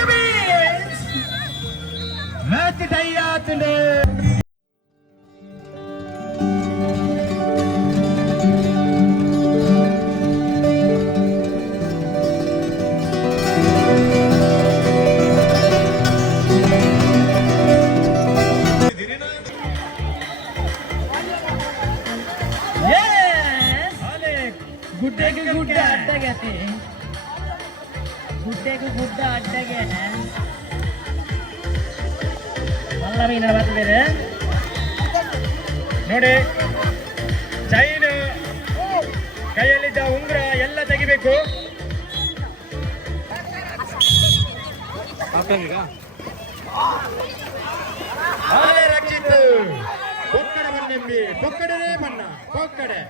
the wheels. Match tie ಆತುಂಡು. ಗುಡ್ಡೆಗೂ ಗುಡ್ಡ ಅಡ್ಡಗತಿ ಗುಡ್ಡೆಗೂ ಗುಡ್ಡ ಅಡ್ಡಗೇನ ಎಲ್ಲ ಮೀನ ಬರ್ತಿದ್ದೀರ ನೋಡಿ. ಚೈನ್, ಕೈಯಲ್ಲಿದ್ದ ಉಂಗುರ ಎಲ್ಲ ತೆಗಿಬೇಕು. ರಕ್ಷಿತ್ ಪೊಕ್ಕಡ ಬನ್ನೆಂಬಿ ಪೊಕ್ಕಡನೇ ಮಣ್ಣ ಪೊಕ್ಕಡೆ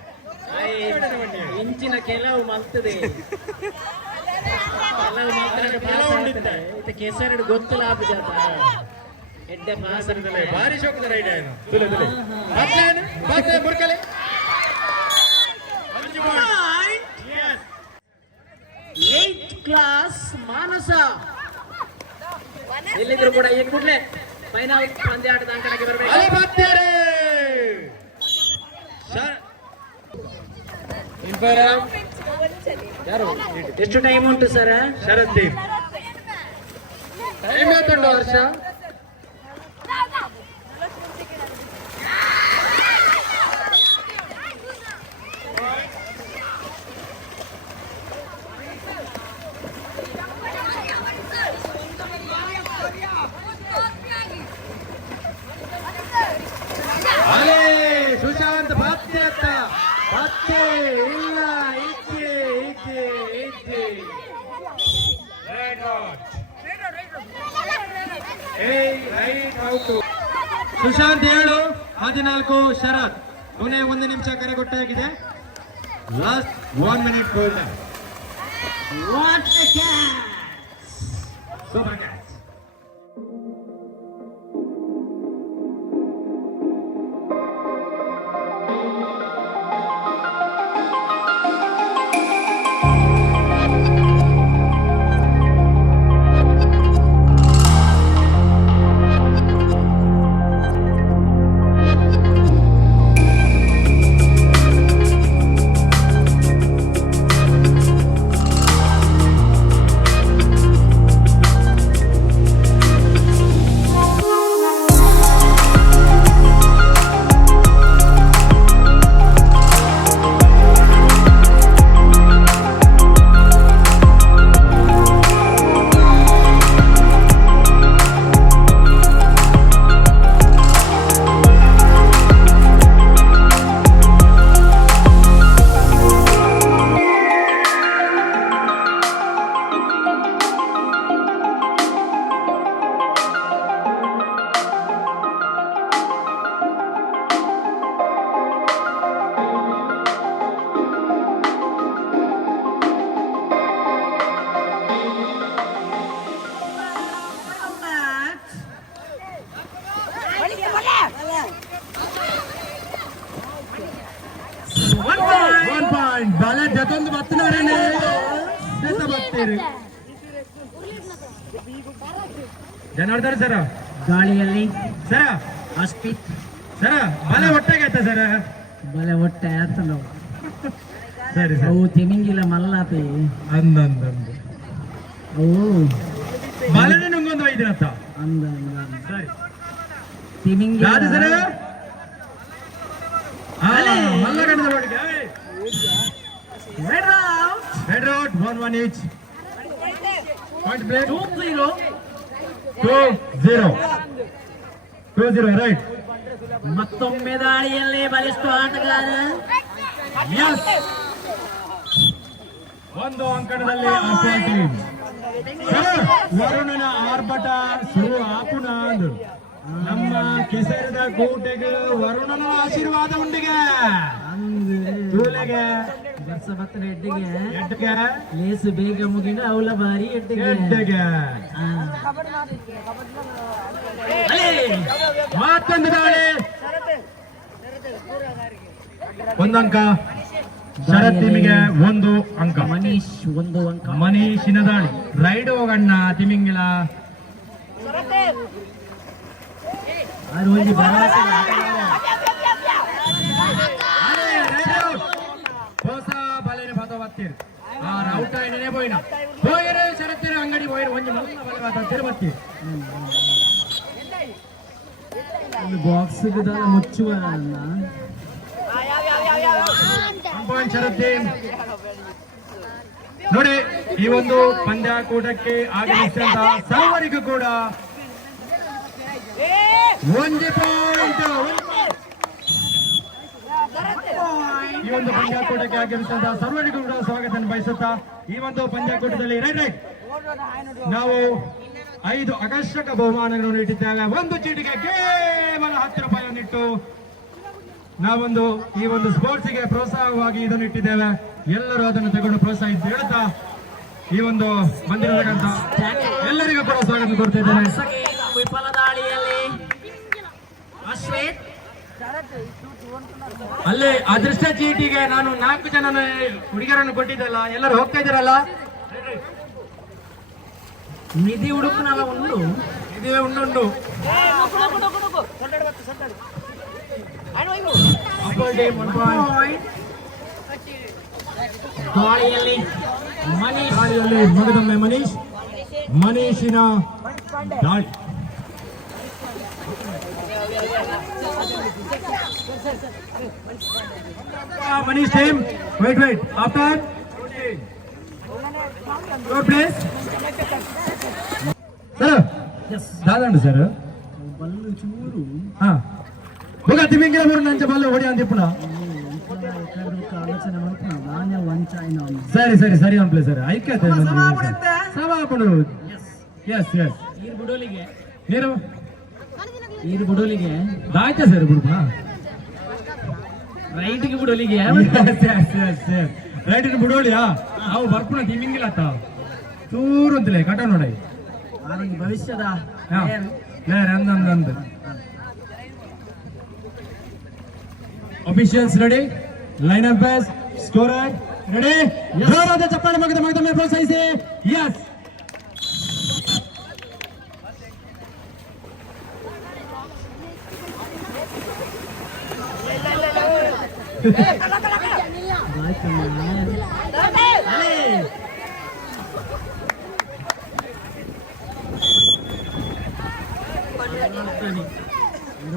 ಇಂಚಿನ ಕೆಲವು ಮಲ್ತದೆ ಕೆಸರಡು ಗೊತ್ತಿಲ್ಲ ಆಗುತ್ತ ಎಡ್ಡೆ ಮಾಸರದಲ್ಲೇ ಭಾರಿ ಶೋಕದ ರೈಡ್ ಏನು ಮುರ್ಕಲೆ 8th ಕ್ಲಾಸ್ ಮಾನಸ ಎಲ್ಲಿದ್ರು ಕೂಡ ಈಗ ಕೂಡಲೇ ಫೈನಲ್ ಪಂದ್ಯಾಟದ ಅಂಕಣಕ್ಕೆ ಬರಬೇಕು. ಎಷ್ಟು ಟೈಮ್ ಉಂಟು ಸರ್? ಶರತ್ ಟೈಮ್ 52 ವರ್ಷ. ಸುಶಾಂತ್ ಬಾಪ್ತೆ ಅತ್ತ ಬಾಪ್ತೆ ಇಲ್ಲ ಇದ್ದೆ ಇದ್ದೆ ಇದ್ದೆ ಸುಶಾಂತ್ 7 14 ಶರತ್ ಕೊನೆ 1 ನಿಮಿಷ ಕರೆ ಕೊಟ್ಟಾಗಿದೆ. Last 1 minute goal. What a catch! Super catch. ಬಾಲ ಜೊತೆಂದು ಬರ್ತಿದ್ದಾರೆ ಜನಾರ್ದನ್ ಸರ ಗಾಳಿಯಲ್ಲಿ ಸರ ಅಸ್ಪಿತ್ ಸರ ಬಲೆ ಹೊಟ್ಟೆಗೆ ಆಯ್ತಾ ಸರ? ಬಲೆ ಹೊಟ್ಟೆ ಆಯ್ತ ನಾವು ಸರಿ ಅವು ತಿಮಿಂಗಿಲ್ಲ ಮಲ್ಲಾತಿ ಅಂದಂದಂದು ಅವು ಬಾಲನೇ ನಂಗೊಂದು 5 ದಿನ ಅಂದ ಸರಿ ತಿಮಿಂಗಿಲ್ಲ ಸರ ಮಲ್ಲಗಂಡದ ಒಳಗೆ red out 1-1 each. Point play 2-0 2-0 right. ಮತ್ತೊಮ್ಮೆ ದಾಳಿಯಲ್ಲಿ ಬಲಿಷ್ಠ ಆಟಗಾರ. Yes. ಒಂದು ಅಂಕಣದಲ್ಲಿ ಟೀಮ್ ವರುಣನ ಆರ್ಭಟ ಶುರು ಹಾಕುಣ ಅಂದ್ರು. ನಮ್ಮ ಕೆಸರದ ಕೋಟೆಗೆ ವರುಣನ ಆಶೀರ್ವಾದ ಉಂಡಿಗೆ ತೂಲೆಗೆ ವರ್ಷ ಬತ್ತನ ಎಡ್ಡಿಗೆ ಲೇಸು ಬೇಗ ಮುಗಿನ ಅವಳ ಬಾರಿ ಎಡ್ಡಿಗೆ ಮತ್ತೊಂದು ದಾಳಿ 1 ಅಂಕ ಶರತ್ ಟೀಮಿಗೆ 1 ಅಂಕ. ಮನೀಶ್ 1 ಅಂಕ. ಮನೀಶಿನ ದಾಳಿ ರೈಡ್ ಹೋಗಣ್ಣ ತಿಮಿಂಗಿಲ ಆರು ಒಂದು ಭರವಸೆ ಹೊಸ ಬಲೆನೆ ಪಾತ ಬತ್ತೀರಿ ಔಟ್ ಆಯ್ನೇ ಬೋಯ್ನ ಹೋಗಿರೋ ಶರತ್ತಿರ ಅಂಗಡಿ ಹೋಗಿರೋ ಒಂದು ಮಲ್ಲ ಬಲೆ ಪಾತ ತಿರುಬತ್ತೀರಿ ಬಾಕ್ಸ್ ಮುಚ್ಚುವ ಶರತ್ ನೋಡಿ ಈ ಒಂದು ಪಂದ್ಯಾಕೂಟಕ್ಕೆ ಆಗಮಿಸಿದಂತಹ ಸರ್ವರಿಗೂ ಕೂಡ 1 ಪಾಯಿಂಟ್. ಈ ಒಂದು ಪಂದ್ಯಾಕೂಟಕ್ಕೆ ಆಗಮಿಸಿದಂತಹ ಸರ್ವರಿಗೂ ಕೂಡ ಸ್ವಾಗತ ಬಯಸುತ್ತಾ ಈ ಒಂದು ಪಂದ್ಯಾಕೂಟದಲ್ಲಿ ರೈಟ್ ನಾವು 5 ಆಕರ್ಷಕ ಬಹುಮಾನಗಳನ್ನು ಇಟ್ಟಿದ್ದೇವೆ. ಒಂದು ಚೀಟಿಗೆ ಕೇವಲ 10 ರೂಪಾಯಿಯನ್ನಿಟ್ಟು ನಾವೊಂದು ಈ ಒಂದು ಸ್ಪೋರ್ಟ್ಸ್ಗೆ ಪ್ರೋತ್ಸಾಹವಾಗಿ ಇದನ್ನು ಇಟ್ಟಿದ್ದೇವೆ. ಎಲ್ಲರೂ ಅದನ್ನು ತಗೊಂಡು ಪ್ರೋತ್ಸಾಹಿಸಿ ಹೇಳುತ್ತಾ ಈ ಒಂದು ಬಂದಿರತಕ್ಕಂಥ ಎಲ್ಲರಿಗೂ ಕೂಡ ಸ್ವಾಗತ ಕೊಡ್ತಾ ಇದ್ದೇನೆ. ವಿಫಲ ದಾಳಿಯಲ್ಲಿ ಅಶ್ವೇತ್ ಅಲ್ಲಿ ಅದೃಷ್ಟ ಚೀಟಿಗೆ ನಾನು 4 ಜನ ಹುಡುಗಿಯರನ್ನು ಕೊಟ್ಟಿದ್ದಲ್ಲ, ಎಲ್ಲರೂ ಹೋಗ್ತಾ ಇದ್ದೀರಲ್ಲ. ನಿಧಿ ಹುಡುಕನಲ್ಲ ಉಂಡು ಇದೇ ಉಂಡು ದಾಳಿಯಲ್ಲಿ ಮಗದೊಮ್ಮೆ ಮನೀಶಿನ ದಾಳಿ. Manish team wait after your place sir ದಾದಂಡು ಸರ್ ಬಲ್ಲು ಚೂರು ಹಾ ಹೋಗ ತಿಮಿಂಗಿಲ ಬರು ನಂಚ ಬಲ್ಲು ಹೊಡಿ ಅಂದಿಪ್ಪುಣ ಆಲೋಚನೆ ಮಾಡ್ತಾನ ನಾನೇ ವಂಚಾಯಿನ ಸರಿ ಅಂಪ್ಲೆ ಸರ್ ಐಕ್ಯತೆ ಸಮಾಪನ ಎಸ್ ಈರ್ ಬುಡೋಲಿಗೆ ನೀರು ಈರ್ ಬುಡೋಲಿಗೆ ದಾಯ್ತಾ ಸರ್ ಬಿಡುಪಾ ರೈಟ್ಗೆ ಬುಡೋಲಿಗೆ ರೈಟ್ ಬಿಡೋಳಿಯಾ ಅವು ಬರ್ಪುಣ ತಿಮಿಂಗಿಲ ಚೂರು ಅಂತಲೇ ಕಟ ನೋಡಿ ಭವಿಷ್ಯದ ಅಂದಂದು officials ready line up pass score ready ಜೋರಾದ ಚಪ್ಪಾಳೆ ಮಗದೊಮ್ಮೆ ಪ್ರೋತ್ಸಾಹಿಸಿ. ಯಸ್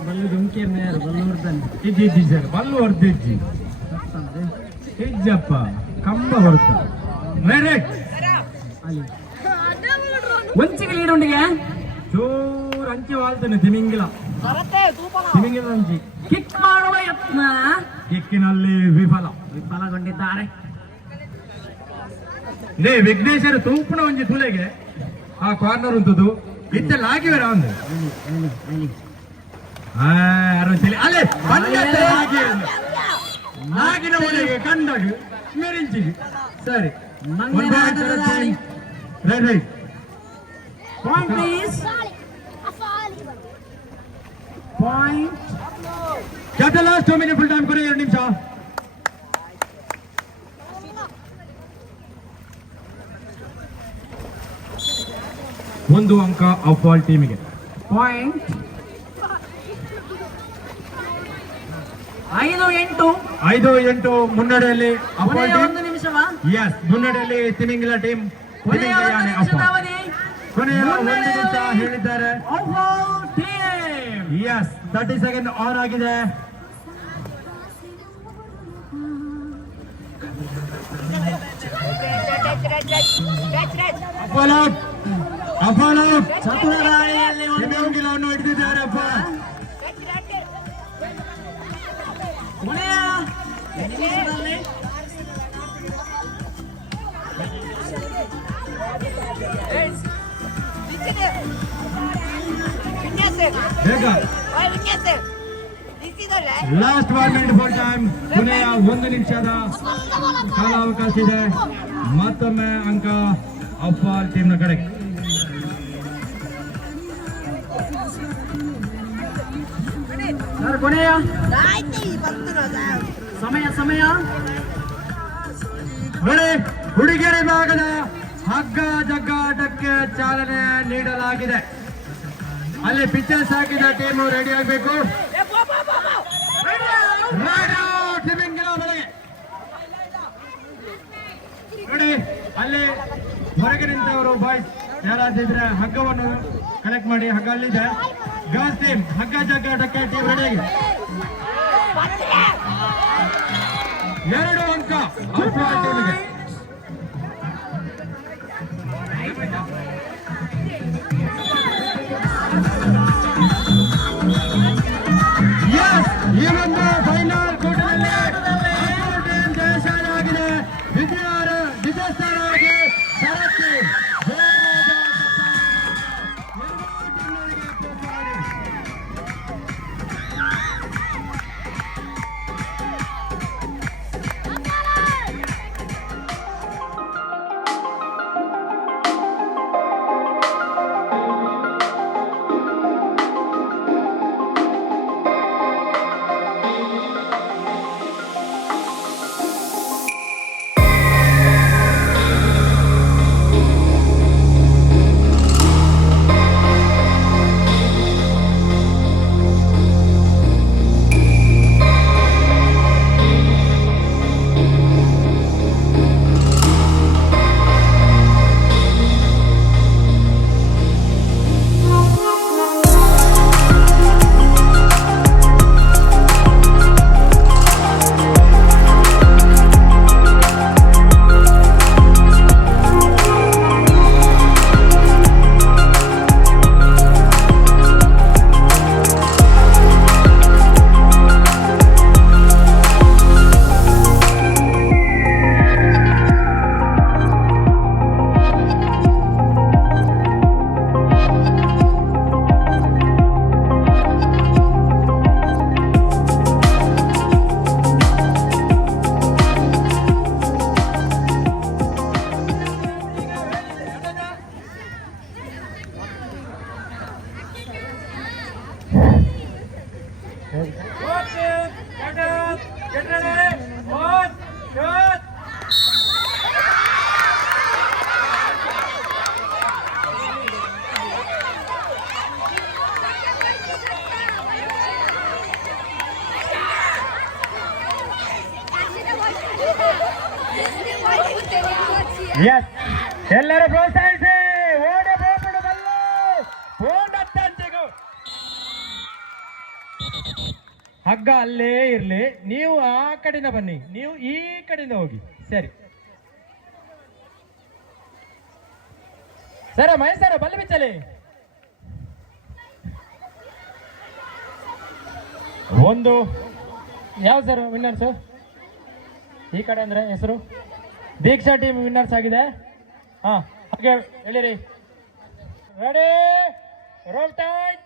ಬಲ್ಲು ದುಂಕಿ ಬಲ್ಲು ಹೊರ್ತಾನೆ ಇಜ್ಜಿ ಸರ್ ಬಲ್ಲು ಹೊರ್ದಿಜ್ಜಿ ಇಜ್ಜಪ್ಪ ಕಂಬ ಹೊರತ ಅಲ್ಲಿ ಒಂಚಿಗೆ ಲೀಡ್ ಉಂಡಿಗೆ ಚೂರು ಅಂಚಿ ವಾಲ್ತಾನೆ ತಿಮಿಂಗಿಲ ಅಂಚಿ ಕಿಕ್ ಮಾಡುವ ಯತ್ನ ಕಿಕ್ಕಿನಲ್ಲಿ ವಿಫಲಗೊಂಡಿದ್ದಾರೆ. ಇದೇ ವಿಘ್ನೇಶ್ವರ ತೂಪುನ ಒಂಜಿ ತುಲೆಗೆ ಆ ಕಾರ್ನರ್ ಉಂಟದು ಇತ್ತೆಲ್ಲ ಆಗಿವೆ ಒಂದು ಆಗಿನ ಒಳಗೆ ಕಂಡಾಗ ಮೆರಿಂಚಿಗೆ ಸರಿ right point please point captain last 2 minute full time ಕೊನೆ 2 ನಿಮಿಷ. ಒಂದು ಅಂಕ ಅಫ್ವಾಲ್ ಟೀಮಿಗೆ. ಪಾಯಿಂಟ್ 5-8 ಮುನ್ನಡೆಯಲ್ಲಿ ಅಫ್ವಾಲ್ ಟೀಮ್. 1 ನಿಮಿಷವಾ ಯಸ್ ಮುನ್ನಡೆಯಲ್ಲಿ ತಿಮಿಂಗಿಲ ಟೀಮ್. ಕೊನೆಯ 1 ನಿಮಿಷ ಹೇಳಿದ್ದಾರೆ. ಯಸ್ 30 ಸೆಕೆಂಡ್ ಆನ್ ಆಗಿದೆ. ಚತುರಗಾಳಿಯಲ್ಲಿ ತಿಮಿಂಗಿಲವನ್ನು ಹಿಡಿದಿದ್ದಾರಪ್ಪ. Last 1 minute for time. ಕೊನೆಯ 1 ನಿಮಿಷದ ಕಾಲಾವಕಾಶ ಇದೆ. ಮತ್ತೊಮ್ಮೆ ಅಂಕ ಅಫ್ವಾಲ್ ಟೀಮ್ನ ಕಡೆ. ಕೊನೆಯ ಸಮಯ ನೋಡಿ ಹುಡುಗಿಯರ ಭಾಗದ ಹಗ್ಗ ಜಗ್ಗಾಟಕ್ಕೆ ಚಾಲನೆ ನೀಡಲಾಗಿದೆ. ಅಲ್ಲಿ ಪಿಕ್ಚರ್ಸ್ ಹಾಕಿದ ಟೀಮು ರೆಡಿ ಆಗಬೇಕು. ನೋಡಿ ಅಲ್ಲಿ ಹೊರಗೆ ನಿಂತವರು ಬಾಯ್ಸ್ ಯಾರಾದಿದ್ರೆ ಹಗ್ಗವನ್ನು ಕಲೆಕ್ಟ್ ಮಾಡಿ. ಹಗ್ಗ ಅಲ್ಲಿದೆ. ಗರ್ಲ್ಸ್ ಟೀಮ್ ಹಗ್ಗ ಜಗ್ಗಾಟಕ್ಕೆ ಟೀಮ್ ರೆಡಿ ಆಗಿದೆ. 2 ಅಂಕ ಟೀಮಿಗೆ. ಈ ಒಂದು ಫೈನಲ್ ಕೂಟದಲ್ಲಿ ಟೀಮ್ ಜಯಶಾಲಿಯಾಗಿದೆ. ವಿಜಯಸ್ಥಾನವಾಗಿ ಶರತ್ತಿ ಎಲ್ಲರೂ ಪ್ರೋತ್ಸಾಹಿಸಿ. ಹಗ್ಗ ಅಲ್ಲೇ ಇರ್ಲಿ. ನೀವು ಆ ಕಡೆಯಿಂದ ಬನ್ನಿ, ನೀವು ಈ ಕಡೆಯಿಂದ ಹೋಗಿ. ಸರಿ ಸರ ಮಹೇಶ್ ಬಲ್ಲಿ ಬಿಚ್ಚಲಿ. ಒಂದು ಯಾವ ಸರ್ ವಿನ್ನರ್ಸ್? ಈ ಕಡೆ ಅಂದ್ರೆ ಹೆಸರು ದೀಕ್ಷಾ ಟೀಮ್ ವಿನ್ನರ್ಸ್ ಆಗಿದೆ. ಹಾ ಹಾಗೆ ಹೇಳಿರಿ. Ready, roll tight,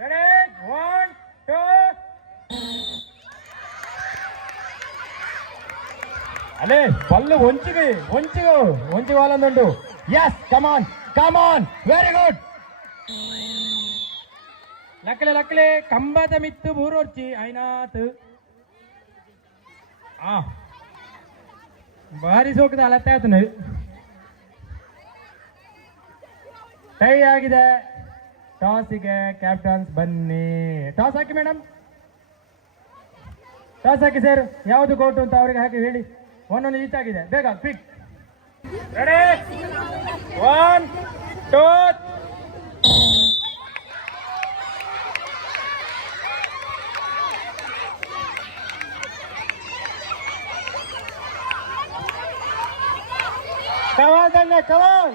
ready, 1 2. ಅಲ್ಲೇ ಬಲ್ಲು ಒಂಚಿಗೆ వాళ్ళందుండు. Yes, come on, very good. ಲಕ್ಕಲೆ ಕಂಬದ ಮಿತ್ತು 3 ವರ್ಷಿ ಐನಾತ್. ಭಾರಿ ಸೋಕದ ಅಲತ್ತೆ ಆಯ್ತು. ಟೈ ಆಗಿದೆ. ಟಾಸಿಗೆ ಕ್ಯಾಪ್ಟನ್ಸ್ ಬನ್ನಿ. ಟಾಸ್ ಹಾಕಿ ಮೇಡಮ್, ಟಾಸ್ ಹಾಕಿ ಸರ್. ಯಾವುದು ಕೋಟು ಅಂತ ಅವರಿಗೆ ಹಾಕಿ ಹೇಳಿ. ಒಂದೊಂದು ಈಚ್ ಆಗಿದೆ. ಬೇಗ quick. Ready, 1 2. Come on.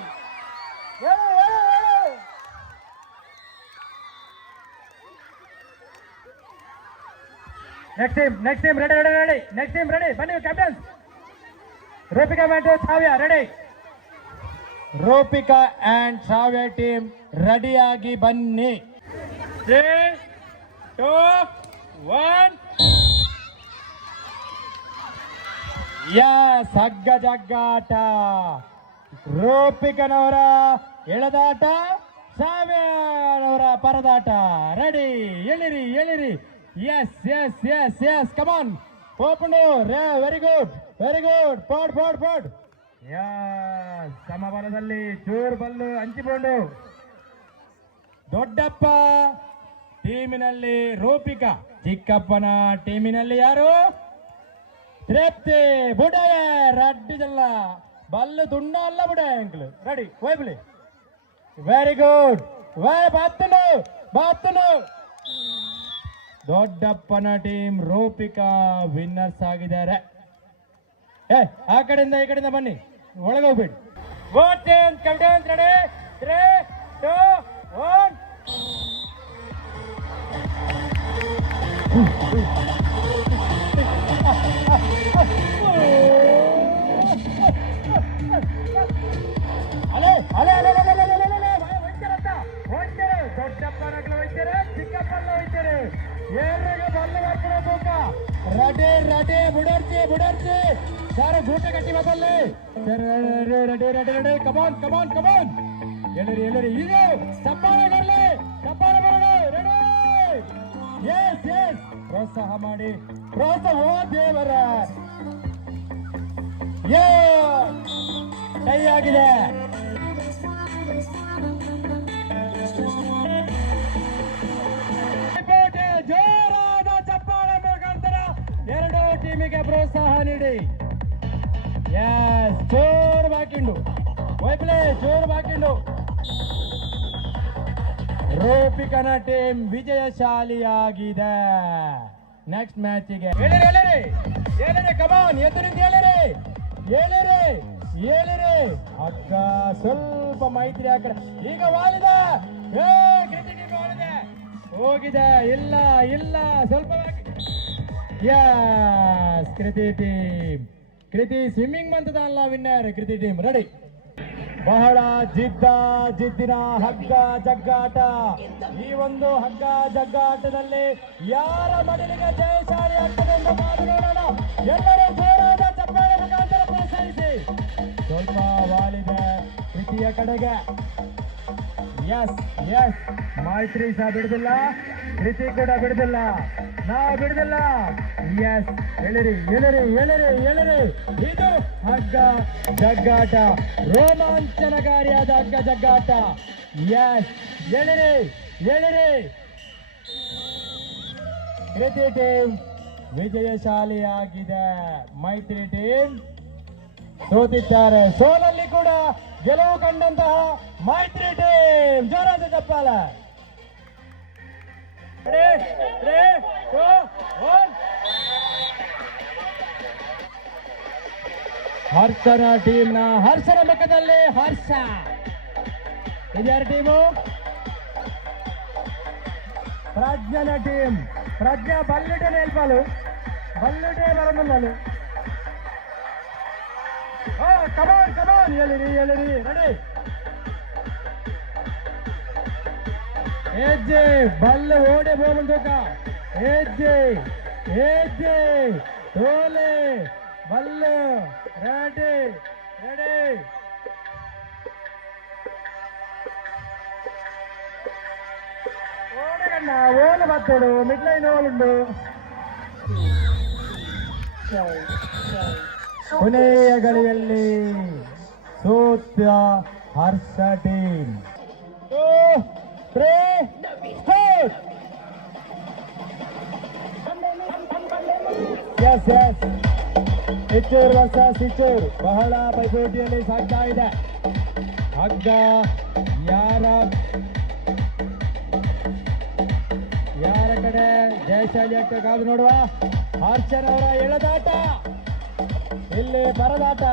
Next team, ready. Next team, ready. Bunny, captains. Ropika and Xavier, ready. Ropika and Xavier team, ready agi bunny. 3 2 1. Yes, hagga jaggaಟ. ರೂಪಿಕನವರ ಎಳೆದಾಟ, ಶಾವ್ಯನವರ ಪರದಾಟ. ರೆಡಿ, ಎಳಿರಿ. Yes, come on. Open, very good. Very good ಪಾಡ್ ಪಾಡ್ ಪಾಡ್ ಸಮಬಲದಲ್ಲಿ ಚೂರು ಬಲ್ಲು ಹಂಚಿಕೊಂಡು ದೊಡ್ಡಪ್ಪ ಟೀಮಿನಲ್ಲಿ ರೂಪಿಕಾ, ಚಿಕ್ಕಪ್ಪನ ಟೀಮಿನಲ್ಲಿ ಯಾರು ತೃಪ್ತಿ. ಬುಡಯ ರಡ್ಡಿದಲ್ಲ ಬಲ್ಲು ತುಂಡ ಅಲ್ಲ ಬುಡಯ ಅಂಕಲ್ ರೆಡಿ ವೈಬ್ಲಿ. ವೆರಿ ಗುಡ್ ಬಾತನು ದೊಡ್ಡಪ್ಪನ ಟೀಮ್ ರೂಪಿಕಾ ವಿನ್ನರ್ಸ್ ಆಗಿದ್ದಾರೆ. ಆ ಕಡೆಯಿಂದ ಈ ಕಡೆಯಿಂದ ಬನ್ನಿ, ಒಳಗೋಗ್ಬೇಡಿ. ರೆಡಿ 3, 2, 1. ದೊಡ್ಡಪ್ಪನಗಳು ಹೋಯ್ತಾರೆ, ಚಿಕ್ಕಪ್ಪನ ಹೋಯ್ತಾರೆ. ಏರ್ರಿಗೆ ಬಲ್ಲು ಬರ್ತಾರೆ ತೂಕ. ರಡೆ ಬುಡರ್ಚಿ ಸಾರು ಗೂಟ ಕಟ್ಟಿ ಬಲ್ಲಿ. ರೆಡಿ ಕಮಾನ್ ಎಲ್ಲಿರಿ ಇದು ಚಪ್ಪಾಳೆ ಬರಲಿ ರೆಡಿ. ಎಸ್ ಪ್ರೋತ್ಸಾಹ ಮಾಡಿ ಓ ದೇವರ ಕೈ ಆಗಿದೆ. ಜೋರಾದ ಚಪ್ಪಾಳೆ ಮುಖಾಂತರ ಎರಡೂ ಟೀಮಿಗೆ ಪ್ರೋತ್ಸಾಹ ನೀಡಿ. ಜೋರು ಬಾಕಿಂಡು ವೈಪ್ಲೆ ಜೋರು ಬಾಕಿಂಡು. ರೂಪಿಕನ ಟೀಮ್ ವಿಜಯಶಾಲಿಯಾಗಿದೆ. ನೆಕ್ಸ್ಟ್ ಮ್ಯಾಚಿಗೆ ಹೇಳಿರಿ ಕಮಾನ್ ಎದ್ದು ನಿಂತು ಹೇಳಿರಿ ಅಕ್ಕ ಸ್ವಲ್ಪ ಮೈತ್ರಿ ಆ ಕಡೆ ಈಗ ವಾಲಿದ ಹೋಗಿದೆ. ಇಲ್ಲ ಸ್ವಲ್ಪ ಕೃತಿ ಸ್ವಿಮ್ಮಿಂಗ್ ಬಂತದಲ್ಲ ವಿನ್ನರ್ ಕೃತಿ ಟೀಮ್ ರೆಡಿ. ಬಹಳ ಜಿದ್ದಿನ ಹಗ್ಗ ಜಗ್ಗಾಟ. ಈ ಒಂದು ಹಗ್ಗ ಜಗ್ಗಾಟದಲ್ಲಿ ಯಾರ ಮಡಿಲಿಗೆ ಜಯಶಾಲಿ ಆಗ್ತದೆ ಎಂದು ಮಾತನಾಡೋಣ. ಎಲ್ಲರೂ ಜೋರಾದ ಚಪ್ಪಾಳೆ ಮುಖಾಂತರ ಪ್ರೋತ್ಸಾಹಿಸಿ. ಸ್ವಲ್ಪ ವಾಲಿದೆ ಕೃತಿಯ ಕಡೆಗೆ. ಎಸ್ ಮೈತ್ರಿ ಸಹ ಬಿಡುದಿಲ್ಲ, ಕೃತಿ ಕೂಡ ಬಿಡುದಿಲ್ಲ, ನಾವು ಬಿಡುದಿಲ್ಲ. ಎಸ್ ಹೇಳಿರಿ ಇದು ಹಗ್ಗ ಜಗ್ಗಾಟ, ರೋಮಾಂಚನಕಾರಿಯಾದ ಹಗ್ಗ ಜಗ್ಗಾಟ. ಎಸ್ ಹೇಳಿರಿ ಕೃತಿ ಟೀಮ್ ವಿಜಯಶಾಲಿಯಾಗಿದೆ. ಮೈತ್ರಿ ಟೀಮ್ ಸೋತಿದ್ದಾರೆ. ಸೋಲಲ್ಲಿ ಕೂಡ ಗೆಲುವು ಕಂಡಂತಹ ಮೈತ್ರಿ ಟೀಮ್ ಜೋರಾದ ಚಪ್ಪಾಳೆ. 3, 2, 1. ಹರ್ಷನ ಟೀಮ್ನ ಹರ್ಷನ ಮುಖದಲ್ಲಿ ಹರ್ಷ. ಇದ್ಯಾರ ಟೀಮು? ಪ್ರಜ್ಞನ ಟೀಮ್. ಪ್ರಜ್ಞಾ ಬಲ್ಲಿಟೆ ನೆಲ್ಪಾಲು ಬಲ್ಲಿಟೆ ಬರಮಲ್ಲಾಲು. ಕಮಾನ್ ಹೇಳಿರಿ ರೆಡಿ. ಹೆಜ್ಜೆ ಬಲ್ಲು ಓಡೆ ಹೋಗುಂದುಕ ಹೆಜ್ಜೆ ತೋಲೆ ಬಲ್ಲು ರೆಡಿ ಓಡಗಣ್ಣ ಓಲು ಬತ್ತೋಡು ಮಿಡ್ಲೈನ್ ಓಲುಂಡು. ಕೊನೆಯ ಗಳಿಯಲ್ಲಿ ಸೋತ ಹರ್ಷ ಟೀಮ್. 2, 3, 4. ಎಸ್ ಇಚ್ಚೂರು ವರ್ಸಸ್ ಇಚ್ಚೂರು ಬಹಳ ಪೈಪೋಟಿಯಲ್ಲಿ ಸಾಗ್ತಾ ಇದೆ. ಹಗ್ಗ ಯಾರ ಕಡೆ ಜಯಶಾಲಿ ಆಗ್ತಾ ಕಾದು ನೋಡುವ. ಹರ್ಷನವರ ಎಳೆದಾಟ, ಇಲ್ಲಿ ಪರದಾಟ.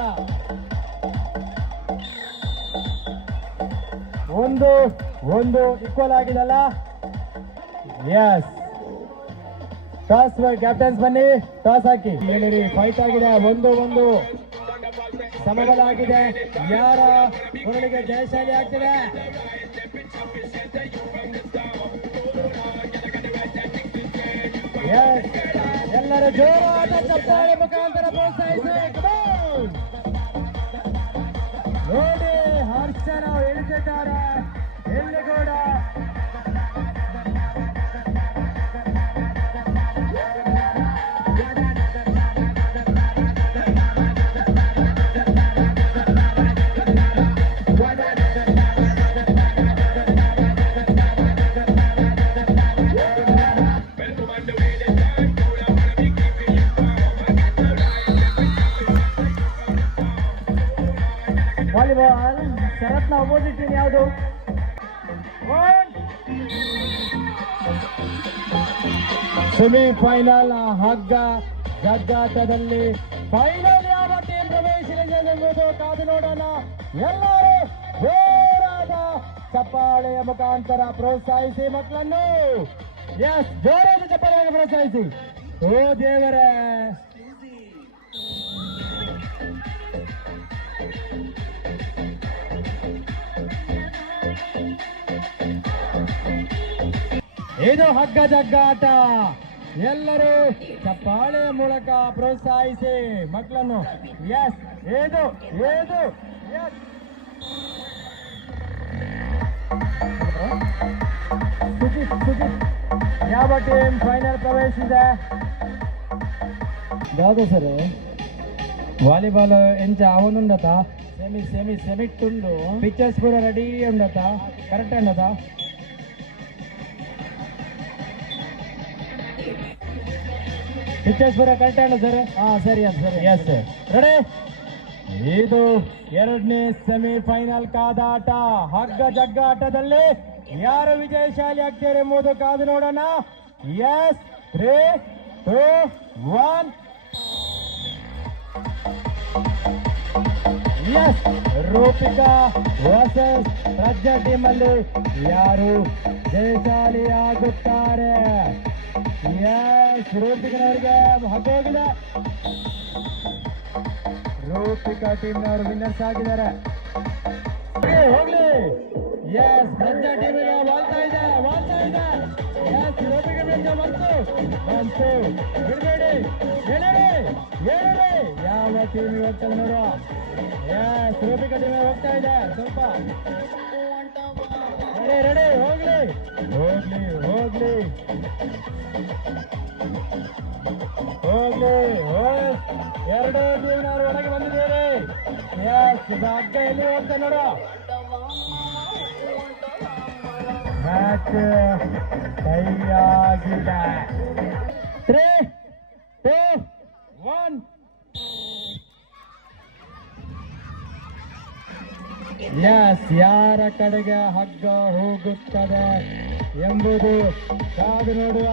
ಒಂದು ಈಕ್ವಲ್ ಆಗಿದಲ್ಲ. ಎಸ್ ಟಾಸ್ ಕ್ಯಾಪ್ಟನ್ಸ್ ಬನ್ನಿ, ಟಾಸ್ ಹಾಕಿ ಹೇಳಿರಿ. ಫೈಟ್ ಆಗಿದೆ, 1-1 ಸಮಬಲ ಆಗಿದೆ. ಯಾರ ಕೊರಳಿಗೆ ಜಯಶಾಲಿ ಆಗ್ತಿದೆ? ಎಲ್ಲರ ಜೋರಾದ ಚಪ್ಪಾಳೆ ಮುಖಾಂತರ ಪ್ರೋತ್ಸಾಹಿಸಿ. ನೋಡಿ ಹರ್ಷನ ಇಳಿಸಿದ್ದಾರೆ ಎಲ್ಲಿ ಕೂಡ. ವಾಲಿಬಾಲ್ ಶರತ್ನ ಅಪೋಸಿಟ್ ಟೀಮ್ ಯಾವುದು? ಸೆಮಿಫೈನಲ್ ಹಗ್ಗ ಜಗ್ಗಾಟದಲ್ಲಿ ಫೈನಲ್ ಯಾವ ಟೀಮ್ ಪ್ರವೇಶಿಸಲಿದೆ ಎಂಬುದು ಕಾದು ನೋಡೋಣ. ಎಲ್ಲರೂ ಜೋರಾದ ಚಪ್ಪಾಳೆಯ ಮುಖಾಂತರ ಪ್ರೋತ್ಸಾಹಿಸಿ ಮಕ್ಕಳನ್ನು. ಎಸ್, ಜೋರಾದ ಚಪ್ಪಾಳೆಯನ್ನು ಪ್ರೋತ್ಸಾಹಿಸಿ. ಓ ದೇವರೇ, ಇದು ಹಗ್ಗ ಜಗ್ಗಾಟ. ಎಲ್ಲರೂ ಚಪ್ಪಾಳೆಯ ಮೂಲಕ ಪ್ರೋತ್ಸಾಹಿಸಿ ಮಕ್ಕಳನ್ನು. ಎಸ್, ಏದು ಏದು ಎಸ್. ಸುಜಿತ್ ಯಾವ ಟೀಮ್ ಫೈನಲ್ ಪ್ರವೇಶಿಸಿದೆ? ಯಾವುದು ಸರ್? ವಾಲಿಬಾಲ್ ಎಂಚ ಅವನುಂಡತ ಸೆಮಿಟ್ಟುಂಡು ಪಿಕ್ಚರ್ಸ್ ಪೂರ ರೆಡಿ ಉಂಡತ ಕರೆಕ್ಟ್ ಉಂಡತ? ಪಿಕ್ಚರ್ಸ್ ಪೂರ ಕರೆಕ್ಟ್ ಉಂಡ ಸರ್? ಸರಿ ಎಸ್ ರೆಡಿ. ಇದು ಎರಡನೇ ಸೆಮಿಫೈನಲ್ ಕಾದಾಟ. ಹಗ್ಗ ಜಗ್ಗಾಟದಲ್ಲಿ ಯಾರು ವಿಜಯಶಾಲಿ ಆಗ್ತಾರೆ ಎಂಬುದು ಕಾದು ನೋಡೋಣ. ಎಸ್, 3, 2, 1. ಎಸ್, ರೂಪಿಕಾ ವರ್ಸಸ್ ಪ್ರಜ್ಞಾ ಟೀಮ್ ಅಲ್ಲಿ ಯಾರು ಜಯಶಾಲಿ ಆಗುತ್ತಾರೆ? ಎಸ್, ರೂಪಿಕನವರಿಗೆ ಹಗ್ಗ ಹೋಗಿದೆ. ರೂಪಿಕಾ ಟೀಮ್ನವರು ವಿನ್ನರ್ಸ್ ಆಗಿದ್ದಾರೆ. ಹೋಗ್ಲಿ. ಎಸ್, ಪ್ರಜ್ಞಾ ಟೀಮಿಗೆ ವಾಲ್ತಾ ಇದೆ. ಎಸ್, ರೂಪಿಕಾ ಟೀಮ್ಗೆ ಬಂತು. ಬಿಡಬೇಡಿ, ಹೇಳಿ ಯಾವ ಟೀಮಿಗೆ ಹೋಗ್ತದೆ ನೋಡುವ. ಎಸ್, ರೂಪಿಕಾ ಟೀಮಿಗೆ ಹೋಗ್ತಾ ಇದೆ. ಸ್ವಲ್ಪ ರೆಡಿ, ಹೋಗ್ಲಿ. ಎರಡು ಟೀಮ್ನವರು ಒಳಗೆ ಬಂದಿದ್ದಾರೆ. ಎಸ್, ಹಗ್ಗ ಎಲ್ಲಿ ಹೋಗ್ತಾ ನೋಡು. ಮ್ಯಾಚ್ ಕೈಯಾಗಿದೆ. 3, 2, 1. ಎಸ್, ಯಾರ ಕಡೆಗೆ ಹಗ್ಗ ಹೋಗುತ್ತದೆ ಎಂಬುದು ಕಾದು ನೋಡುವ.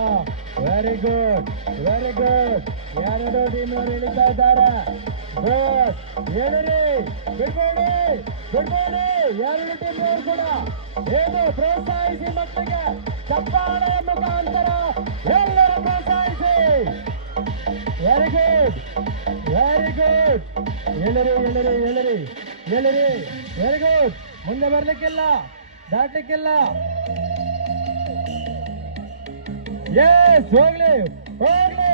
Very good. ಎರಡು ಟೀಮ್ನವರು ಇಳಿತಾ ಇದ್ದಾರೆ. ಹೇಳಿರಿ, ಬಿಡ್ಬೇಡಿ. ಎರಡು ಟೀಮ್ನವರು ಕೂಡ ಏನು ಪ್ರೋತ್ಸಾಹಿಸಿ ಮಕ್ಕಳಿಗೆ ಚಪ್ಪಾಳೆಯ ಮುಖಾಂತರ ಎಲ್ಲರೂ ಪ್ರೋತ್ಸಾಹಿಸಿ. Very good. ಹೇಳಿರಿ. Very good. ಮುಂದೆ ಬರ್ಲಿಕ್ಕಿಲ್ಲ, ದಾಟ್ಲಿಕ್ಕಿಲ್ಲ. ಎಸ್, ಹೋಗ್ಲಿ. Yes, ready.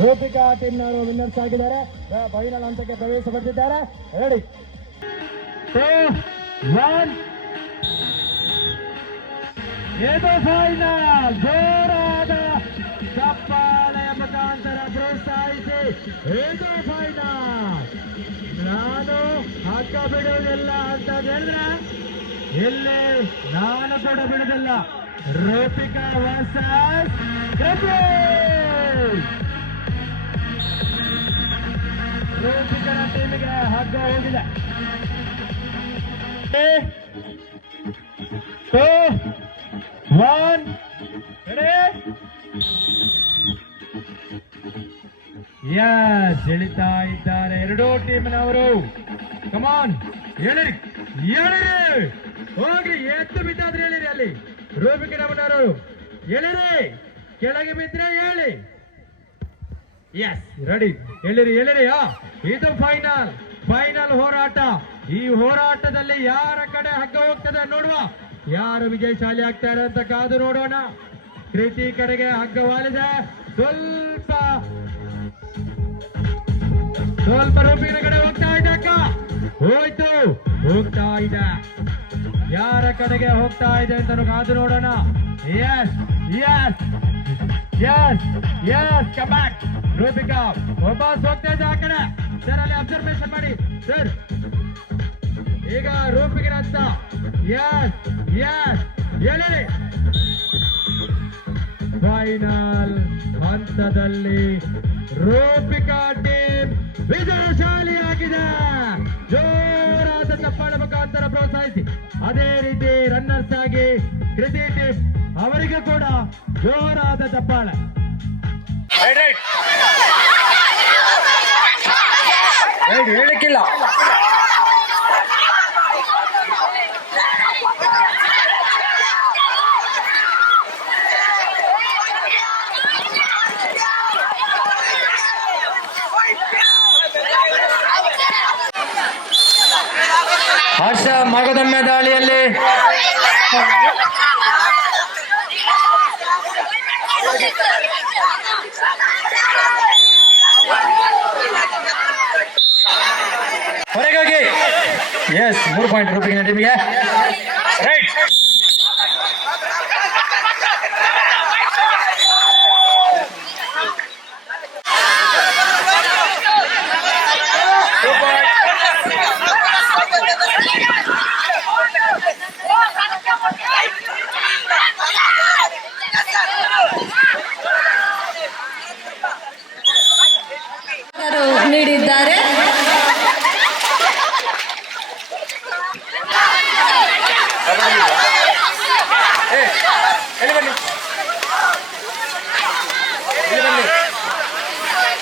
ರೂಪಿಕಾ ಟೀಮ್ನವರು ವಿನ್ನರ್ಸ್ ಆಗಿದ್ದಾರೆ. ಫೈನಲ್ ಹಂತಕ್ಕೆ ಪ್ರವೇಶ ಪಡೆದಿದ್ದಾರೆ. ರೆಡಿ, 2, 1. ಇದು ಫೈನಲ್. ಜೋರಾದ ಚಪ್ಪಾಳೆಯ ಮುಖಾಂತರ ಪ್ರೋತ್ಸಾಹಿಸಿ. ಇದು ಫೈನಲ್. ನಾನು ಹಗ್ಗ ಬಿಡುವುದಿಲ್ಲ ಅಂತಂದ್ರೆ ಇಲ್ಲಿ ನಾನು ಕೂಡ ಬಿಡುವುದಿಲ್ಲ. ರೂಪಿಕಾ ವರ್ಸಸ್ ರೂಪಿಕನ ಟೀಮಿಗೆ ಹಗ್ಗ ಹೋಗಿದೆ. 2, 1. ಎಸ್, ಎಳಿತಾ ಇದ್ದಾರೆ ಎರಡೂ ಟೀಮ್ನವರು. ಕಮಾನ್, ಹೇಳಿರಿ. ಹೋಗಿ ಎತ್ತು ಬಿದ್ದಾದ್ರೆ ಹೇಳಿರಿ. ಅಲ್ಲಿ ರೂಪಿಕನವರು ಹೇಳಿರಿ, ಕೆಳಗೆ ಬಿದ್ರೆ ಹೇಳಿ. Yes, ready. ಹೇಳಿರಿ. ಇದು ಫೈನಲ್ ಹೋರಾಟ. ಈ ಹೋರಾಟದಲ್ಲಿ ಯಾರ ಕಡೆ ಹಗ್ಗ ಹೋಗ್ತದೆ ನೋಡುವ. ಯಾರು ವಿಜಯಶಾಲಿ ಆಗ್ತಾರೆ ಅಂತ ಕಾದು ನೋಡೋಣ. ಕೃತಿ ಕಡೆಗೆ ಹಗ್ಗ ವಾಲಿದೆ. ಸ್ವಲ್ಪ ರೂಪಿನ ಕಡೆ ಹೋಗ್ತಾ ಇದೆ. ಅಕ್ಕ ಹೋಗ್ತಾ ಇದೆ. ಯಾರ ಕಡೆಗೆ ಹೋಗ್ತಾ ಇದೆ ಅಂತ ಕಾದು ನೋಡೋಣ. Come back. ರೂಪಿಕಾ ವಾಪಸ್ ಹೋಗ್ತಾ ಇದೆ ಆ ಕಡೆ. ಸರ್, ಅಲ್ಲಿ ಅಬ್ಸರ್ವೇಷನ್ ಮಾಡಿ ಸರ್. ಈಗ ರೂಪಿಗೆ ಅಂತ ಎಸ್ ಫೈನಲ್ ಹಂತದಲ್ಲಿ ರೂಪಿಕಾ ಟೀಮ್ ವಿಜಯಶಾಲಿಯಾಗಿದೆ. ಜೋರಾದ ಚಪ್ಪಾಳೆ ಮುಖಾಂತರ ಪ್ರೋತ್ಸಾಹಿಸಿ. ಅದೇ ರೀತಿ ರನ್ನರ್ಸ್ ಆಗಿ ಕೃತಿ ಟೀಮ್ ಅವರಿಗೆ ಕೂಡ ಜೋರಾದ ಚಪ್ಪಾಳೆ. ಹೇಳಿಕ್ಕಿಲ್ಲ. ಹರ್ಷ ಮಗದೊಮ್ಮೆ ದಾಳಿಯಲ್ಲಿ ಹೊರಗಾಗಿ ಎಸ್ 3 ಪಾಯಿಂಟ್ ರೂಪಿನ ಟೀಮಿಗೆ. ರೈಟ್ ನೀಡಿದ್ದಾರೆ.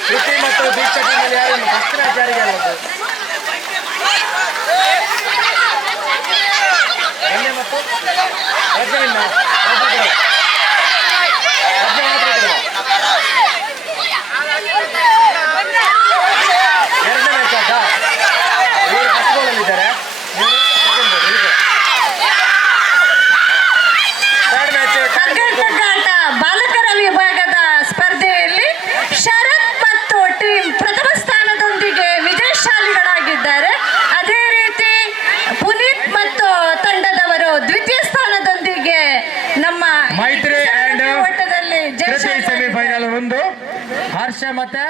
ಕೃತಿ ಮತ್ತು ದೀಕ್ಷಾ ಟೀಮಲ್ಲಿ ಯಾರನ್ನು ಫಸ್ಟ್ ಮ್ಯಾಚ್ ಯಾರಿಗೆ ಆಗೋದು? ಧನ್ಯ ಮತ್ತು ರಜನಿಂದ ಎರಡನೇ ಮ್ಯಾಚ್ ಆಯ್ತಾ? ಇವರು ಫಸ್ಟ್ ಗೋಲಲ್ಲಿದ್ದಾರೆ. ಕಗ್ಗಂಟಾಟ ಬಾಲಕರ ವಿಭಾಗದ ಸ್ಪರ್ಧೆಯಲ್ಲಿ ಶರತ್ ಮತ್ತು ಟೀಮ್ ಪ್ರಥಮ ಸ್ಥಾನದೊಂದಿಗೆ ವಿಜಯಶಾಲಿಗಳಾಗಿದ್ದಾರೆ. ಅದೇ ರೀತಿ ಪುನೀತ್ ಮತ್ತು ತಂಡದವರು ದ್ವಿತೀಯ ಸ್ಥಾನದೊಂದಿಗೆ ನಮ್ಮ ಮೈತ್ರಿ ಅಂಡ್ ಓಟದಲ್ಲಿ ಸೆಮಿಫೈನಲ್ 1 ಹರ್ಷ ಮತ್ತೆ